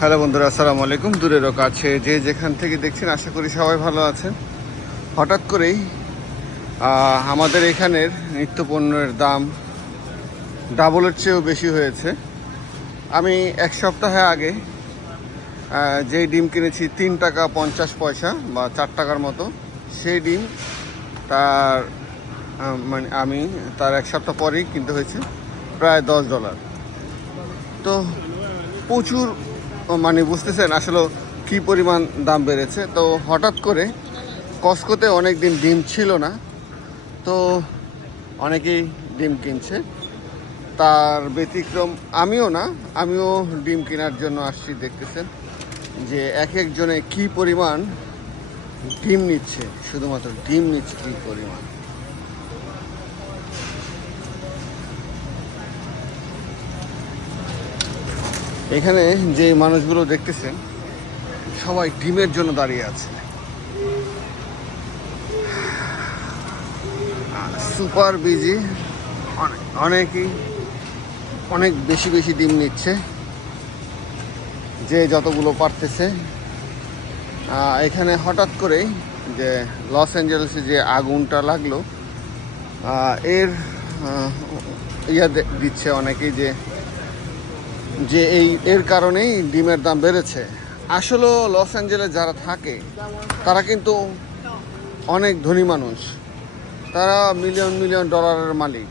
Hello বন্ধুরা, আসসালামু আলাইকুম। দূরেরও কাছে যে যেখান থেকে দেখছেন, আশা করি সবাই ভালো আছেন। হঠাৎ করেই আমাদের এখানের নিত্য পণ্যের দাম ডাবলের চেয়েও বেশি হয়েছে। আমি এক সপ্তাহে আগে যেই ডিম কিনেছি, তিন টাকা পঞ্চাশ পয়সা বা চার টাকার মতো, সেই ডিম তার মানে আমি তার এক সপ্তাহ পরেই কিনতে হয়েছে, প্রায় দশ ডলার। তো প্রচুর মানে বুঝতেছেন আসলে কি পরিমাণ দাম বেড়েছে। তো হঠাৎ করে কস্কোতে অনেক দিন ডিম ছিল না, তো অনেকেই ডিম কিনছে। তার ব্যতিক্রম আমিও না, আমিও ডিম কেনার জন্য আসছি দেখতেছেন যে এক একজনে কি পরিমাণ ডিম নিচ্ছে, শুধুমাত্র ডিম নিচ্ছে কী পরিমাণ। এখানে যে মানুষগুলো দেখতেছেন, সবাই ডিমের জন্য দাঁড়িয়ে আছে। সুপার বিজি অনেকেই, অনেক বেশি বেশি ডিম নিচ্ছে। যে যতগুলো পারতেছে। এখানে হঠাৎ করেই যে লস অ্যাঞ্জেলেসে যে আগুনটা লাগল এর ইয়া দিচ্ছে অনেকেই যে যে এই, এর কারণেই ডিমের দাম বেড়েছে। আসলে লস অ্যাঞ্জেলেস যারা থাকে, তারা কিন্তু অনেক ধনী মানুষ। তারা মিলিয়ন মিলিয়ন ডলারের মালিক।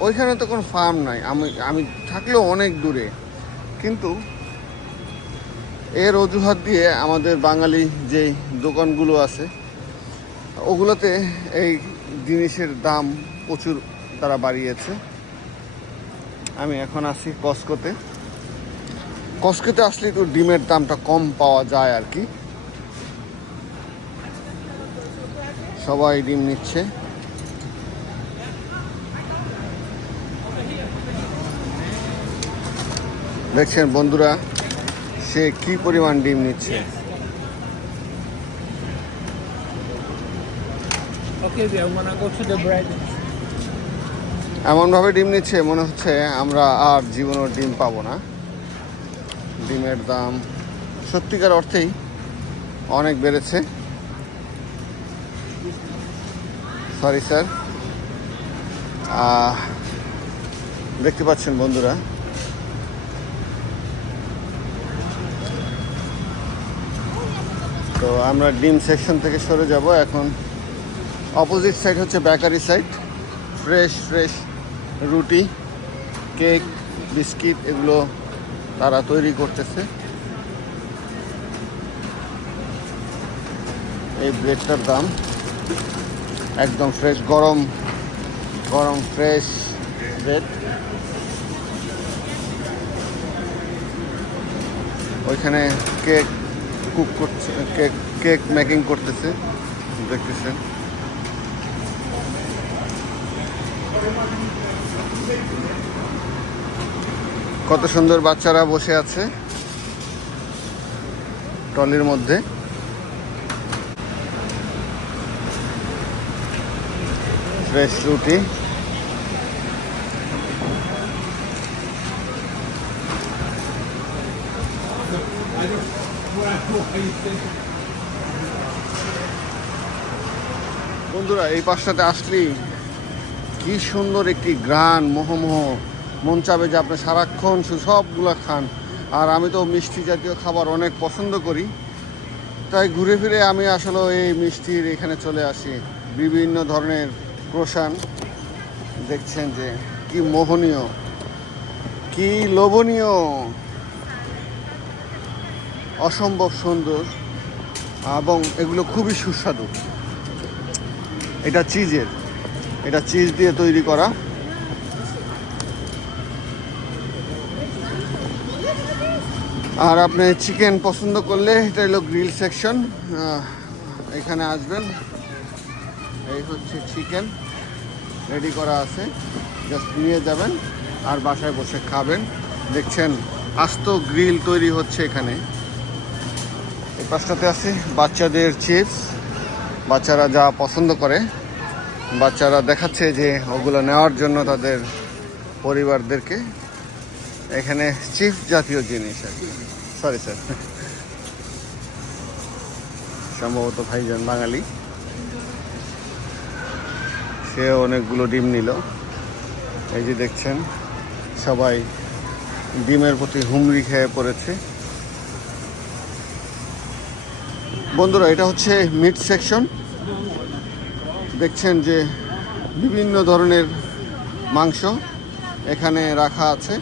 ওইখানে তো কোনো ফার্ম নাই। আমি আমি থাকলেও অনেক দূরে। কিন্তু এর অজুহাত দিয়ে আমাদের বাঙালি যে দোকানগুলো আছে, ওগুলোতে এই জিনিসের দাম প্রচুর তারা বাড়িয়েছে। আমি এখন আছি কস্কোতে। কস্কোতে আসলে একটু ডিমের দামটা কম পাওয়া যায় আর কি। সবাই ডিম নিচ্ছে। দেখছেন বন্ধুরা সে কি পরিমাণ ডিম নিচ্ছে. এমনভাবে ডিম নিচ্ছে মনে হচ্ছে আমরা আর জীবনের ডিম পাবো না। ডিমের দাম সত্যিকার অর্থেই অনেক বেড়েছে। সরি স্যার দেখতে পাচ্ছেন বন্ধুরা। তো আমরা ডিম সেকশন থেকে সরে যাব। এখন অপোজিট সাইড হচ্ছে বেকারি সাইড ফ্রেশ ফ্রেশ রুটি কেক বিস্কিট এগুলো তারা তৈরি করতেছে। এই ব্রেডটার দাম একদম ফ্রেশ গরম গরম ফ্রেশ ব্রেড ওইখানে কেক কুক করছে কেক কেক মেকিং করতেছে। দেখতেছেন। কত সুন্দর বাচ্চারা বসে আছে টলির মধ্যে। ফ্রেশ রুটি। বন্ধুরা, এই পাশটাতে আসলেই কি সুন্দর একটি গ্রান, মোহমোহ মন চাবে যে আপনি সারাক্ষণ সবগুলো খান। আর আমি তো মিষ্টি জাতীয় খাবার অনেক পছন্দ করি। তাই ঘুরে ফিরে আমি আসলে এই মিষ্টির এখানে চলে আসি। বিভিন্ন ধরনের ক্রোশান দেখছেন যে কি মোহনীয়, কি লোভনীয়। অসম্ভব সুন্দর এবং এগুলো খুবই সুস্বাদু। এটা চিজের, এটা চিজ দিয়ে তৈরি করা। আর আপনি চিকেন পছন্দ করলে এটা হলো গ্রিল সেকশন এখানে আসবেন। এই হচ্ছে চিকেন রেডি করা আছে। জাস্ট নিয়ে যাবেন আর বাসায় বসে খাবেন। দেখছেন, আস্ত গ্রিল তৈরি হচ্ছে এখানে। এই পাশটাতে আছে বাচ্চাদের চিপস বাচ্চারা যা পছন্দ করে। বাচ্চারা দেখাচ্ছে যে ওগুলো নেওয়ার জন্য তাদের পরিবারদেরকে এখানে চিপ জাতীয় জিনিস আর সরি স্যার সম্ভবত ভাইজান বাঙালি। সে অনেকগুলো ডিম নিল। এই যে দেখছেন, সবাই ডিমের প্রতি হুমড়ি খেয়ে পড়েছে। বন্ধুরা, এটা হচ্ছে মিট সেকশন দেখছেন যে বিভিন্ন ধরনের মাংস এখানে রাখা আছে।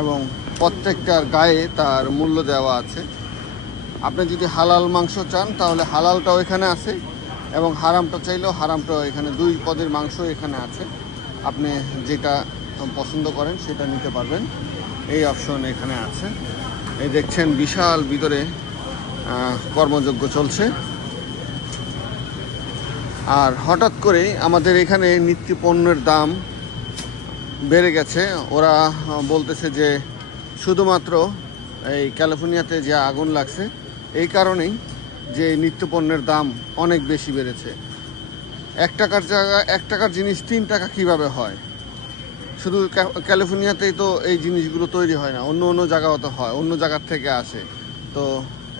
এবং প্রত্যেকটার গায়ে তার মূল্য দেওয়া আছে। আপনি যদি হালাল মাংস চান তাহলে হালালটাও এখানে আছে এবং হারামটা চাইলেও হারামটাও এখানে দুই পদের মাংস এখানে আছে। আপনি যেটা পছন্দ করেন সেটা নিতে পারবেন। এই অপশন এখানে আছে। এই দেখছেন বিশাল ভিতরে আহ, কর্মযজ্ঞ চলছে। আর হঠাৎ করে আমাদের এখানে নিত্য পণ্যের দাম বেড়ে গেছে। ওরা বলতেছে যে শুধুমাত্র এই ক্যালিফোর্নিয়াতে যে আগুন লাগছে, এই কারণেই যে নিত্য পণ্যের দাম অনেক বেশি বেড়েছে। এক টাকার জায়গা, এক টাকার জিনিস তিন টাকা কীভাবে হয়? শুধু ক্যালিফোর্নিয়াতেই তো এই জিনিসগুলো তৈরি হয় না, অন্য অন্য জায়গাও তো হয়, অন্য জায়গার থেকে আসে। তো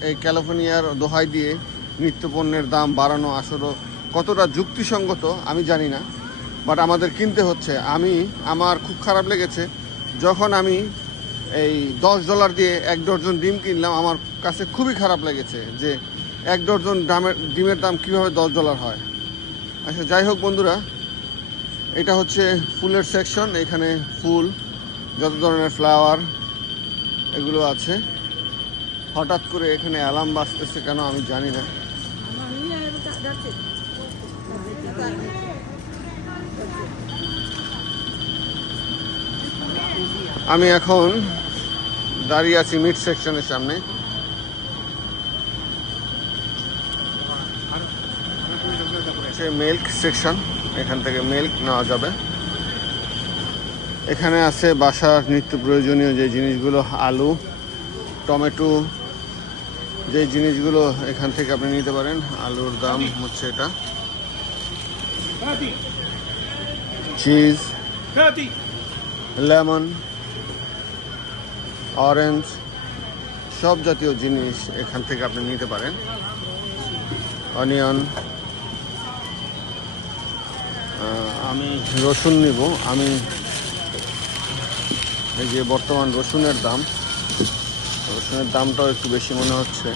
এই ক্যালিফোর্নিয়ার দোহাই দিয়ে নিত্য পণ্যের দাম বাড়ানো আসলে কতটা যুক্তিসঙ্গত আমি জানি না। বাট আমাদের কিনতে হচ্ছে। আমি, আমার খুব খারাপ লেগেছে, যখন আমি এই দশ ডলার দিয়ে এক ডজন ডিম কিনলাম, আমার কাছে খুবই খারাপ লেগেছে যে এক ডজন দামের, ডিমের দাম কীভাবে দশ ডলার হয়। আচ্ছা যাই হোক বন্ধুরা, এটা হচ্ছে ফুলের সেকশন এখানে ফুল, যত ধরনের ফ্লাওয়ার এগুলো আছে। হঠাৎ করে এখানে অ্যালার্ম বাজতেছে কেন আমি জানি না। আমি এখন দাঁড়িয়ে আছি মিড সেকশনের সামনে। হচ্ছে মিল্ক সেকশন এখান থেকে মিল্ক নেওয়া যাবে। এখানে আছে বাসার নিত্য প্রয়োজনীয় যে জিনিসগুলো আলু টমেটো যে জিনিসগুলো এখান থেকে আপনি নিতে পারেন। আলুর দাম হচ্ছে এটা। চিজ লেমন অরেঞ্জ সব জাতীয় জিনিস এখান থেকে আপনি নিতে পারেন। অনিয়ন আমি রসুন নিব। আমি এই যে বর্তমান রসুনের দাম, রসুনের দামটাও একটু বেশি মনে হচ্ছে।